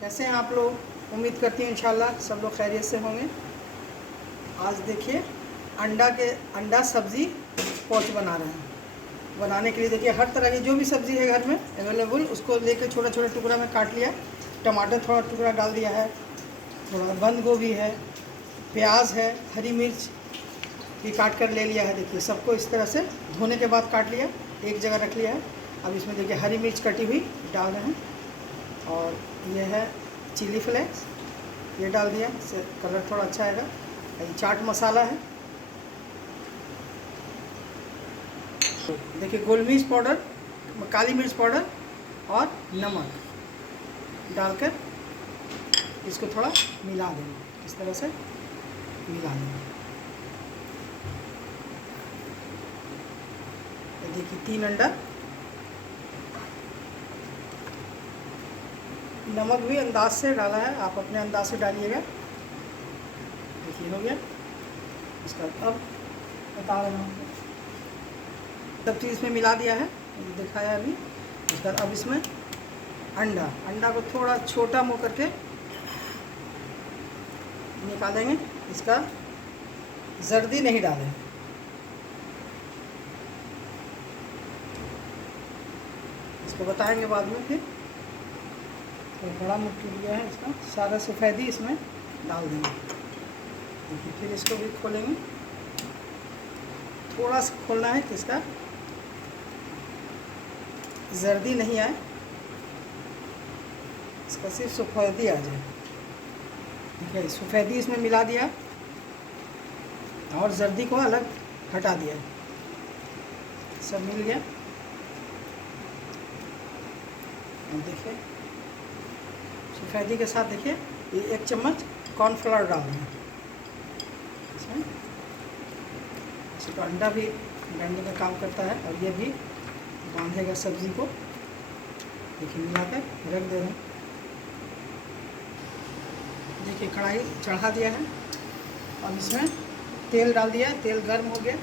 कैसे हैं आप लोग? उम्मीद करती हूँ इंशाल्लाह सब लोग खैरियत से होंगे। आज देखिए अंडा सब्ज़ी पौच बना रहे हैं। बनाने के लिए देखिए हर तरह की जो भी सब्ज़ी है घर में अवेलेबल उसको लेके छोटा छोटा टुकड़ा में काट लिया। टमाटर थोड़ा टुकड़ा डाल दिया है, थोड़ा बंद गोभी है, प्याज है, हरी मिर्च भी काट कर ले लिया है। देखिए सबको इस तरह से धोने के बाद काट लिया, एक जगह रख लिया है। अब इसमें देखिए हरी मिर्च कटी हुई डाल रहे हैं और ये है चिली फ्लेक्स, ये डाल दिया, इससे कलर थोड़ा अच्छा आएगा। ये चाट मसाला है, देखिए गोल मिर्च पाउडर, काली मिर्च पाउडर और नमक डालकर इसको थोड़ा मिला देंगे। इस तरह से मिला देंगे। देखिए 3 अंडा, नमक भी अंदाज से डाला है, आप अपने अंदाज से डालिएगा। देखिए हो गया। इसका अब बता रहा हूँ, सब चीज़ इसमें मिला दिया है, दिखाया अभी। उसका अब इसमें अंडा को थोड़ा छोटा मुँह करके निकालेंगे। इसका जर्दी नहीं डालें, इसको बताएंगे बाद में। फिर तो बड़ा मुट्ठी लिया है, इसका सारा सफ़ेदी इसमें डाल देंगे। देखिए फिर इसको भी खोलेंगे, थोड़ा सा खोलना है कि इसका जर्दी नहीं आए, इसका सिर्फ सफ़ेदी आ जाए। ठीक है, सफ़ेदी इसमें मिला दिया और जर्दी को अलग हटा दिया, सब मिल गया। देखिए सफ़ेदी के साथ देखिए ये 1 चम्मच कॉर्नफ्लावर डाल रहे हैं इसमें। इसे तो अंडा भी बांधने का काम करता है और ये भी बांधेगा सब्ज़ी को। देखिए मिलाकर रख दे रहे हैं। देखिए कढ़ाई चढ़ा दिया है, अब इसमें तेल डाल दिया, तेल गर्म हो गया।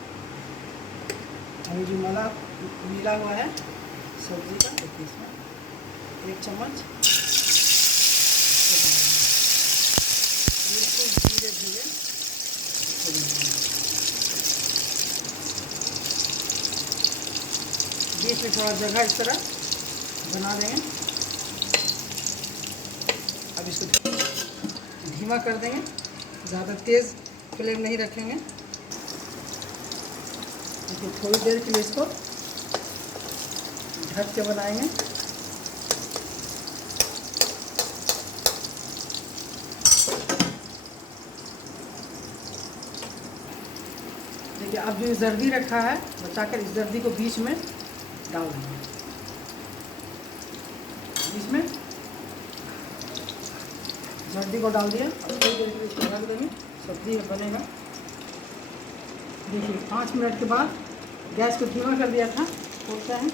अभी जो मिला हुआ है सब्ज़ी का, देखिए इसमें 1 चम्मच बिल्कुल धीरे धीरे बीच में थोड़ा जगह इस तरह बना देंगे। अब इसको धीमा कर देंगे, ज़्यादा तेज़ फ्लेम नहीं रखेंगे। देखिए थोड़ी देर के लिए इसको ढक के बनाएंगे। देखिए अब जो जर्दी रखा है बचाकर इस जर्दी को बीच में डाल देंगे। बीच में जर्दी को डाल दिया, अब थोड़ी देर के लिए इसको रख देंगे, सब्जी बनेगा। देखिए 5 मिनट के बाद गैस को धीमा कर दिया था, खोलते हैं।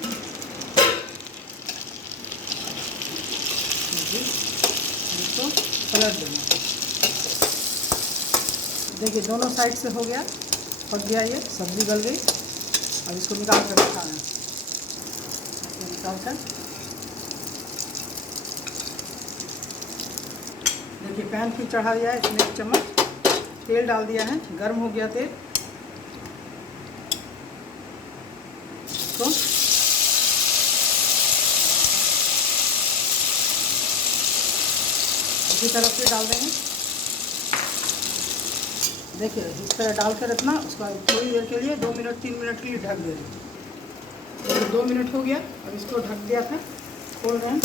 इसको पलट देंगे। देखिए दोनों साइड से हो गया, पक गया, ये सब्जी गल गई। अब इसको निकाल कर रखा है, निकाल कर देखिए पैन फिर चढ़ा दिया है, इसमें 1 चम्मच तेल डाल दिया है, गर्म हो गया तेल। तो इसी तरफ से डाल देंगे। देखिए इस तरह डाल कर रखना, उसका थोड़ी देर के लिए 2 मिनट 3 मिनट के लिए ढक दे देंगे। तो 2 मिनट हो गया, अब इसको ढक दिया था, खोल रहे हैं।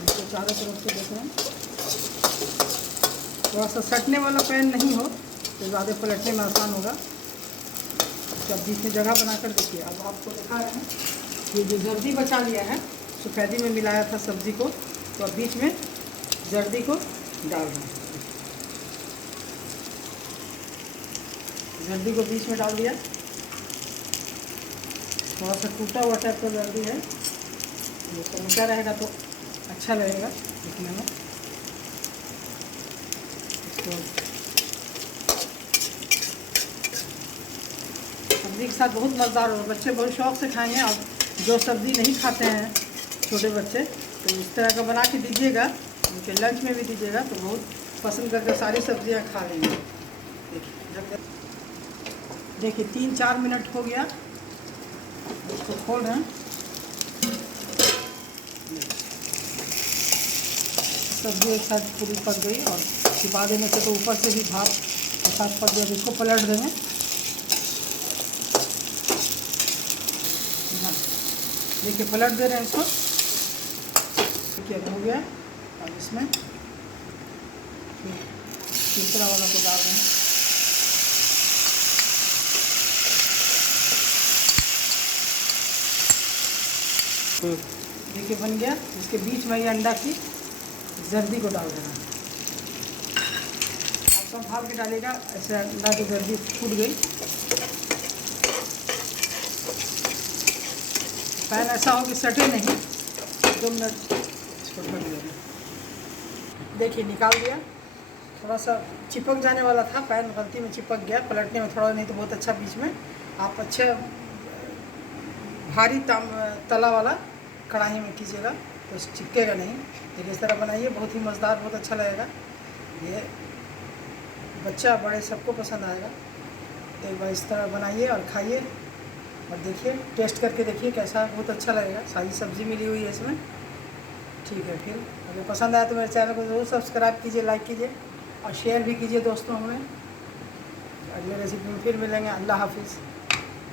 इसको चारों तरफ से देख रहे हैं। थोड़ा सा सटने वाला पैन नहीं हो तो ज़्यादा पलटने में आसान होगा। इसका बीच में जगह बनाकर देखिए। अब आपको दिखा रहे हैं ये जो जर्दी बचा लिया है, सफ़ेदी में मिलाया था सब्ज़ी को, तो अब बीच में जर्दी को डाल रहे हैं। जर्दी को बीच में डाल दिया, थोड़ा सा टूटा हुआ टाइप का जर्दी है, ये चमचा रहेगा तो अच्छा लगेगा दिखने में। इसको सब्ज़ी के साथ बहुत मज़ेदार होगा, बच्चे बहुत शौक़ से खाएंगे। और जो सब्ज़ी नहीं खाते हैं छोटे बच्चे, तो इस तरह का बना के दीजिएगा, उनके लंच में भी दीजिएगा तो बहुत पसंद करके सारी सब्जियां खा लेंगे। देखिए 3-4 मिनट हो गया, इसको खोल रहे हैं। सब्जी एक साथ पूरी पक गई और छिपा देने से तो ऊपर से भी भाप के साथ पक गया। इसको पलट देंगे। हाँ देखिए पलट दे रहे हैं इसको। देखिए हो गया। और इसमें तीसरा वाला को डाल रहे हैं। देखिए बन गया। इसके बीच में ये अंडा की जर्दी को डाल देना। आप संभाल के डालिएगा, ऐसे अंडा की जर्दी फूट गई। पैन ऐसा हो कि सटे नहीं। 2 मिनट इसको ढक देना। देखिए निकाल दिया। थोड़ा सा चिपक जाने वाला था, पैन गलती में चिपक गया, पलटने में थोड़ा नहीं तो बहुत अच्छा। बीच में आप अच्छा भारी तला वाला कढ़ाई में कीजिएगा तो चिपकेगा नहीं। देखिए इस तरह बनाइए, बहुत ही मज़ेदार, बहुत अच्छा लगेगा। ये बच्चा बड़े सबको पसंद आएगा। तो एक बार इस तरह बनाइए और खाइए और देखिए, टेस्ट करके देखिए कैसा, बहुत अच्छा लगेगा। सारी सब्ज़ी मिली हुई है इसमें। ठीक है, फिर अगर पसंद आए तो मेरे चैनल को ज़रूर सब्सक्राइब कीजिए, लाइक कीजिए और शेयर भी कीजिए दोस्तों। हमें अगले रेसिपी में फिर मिलेंगे। अल्लाह हाफिज़।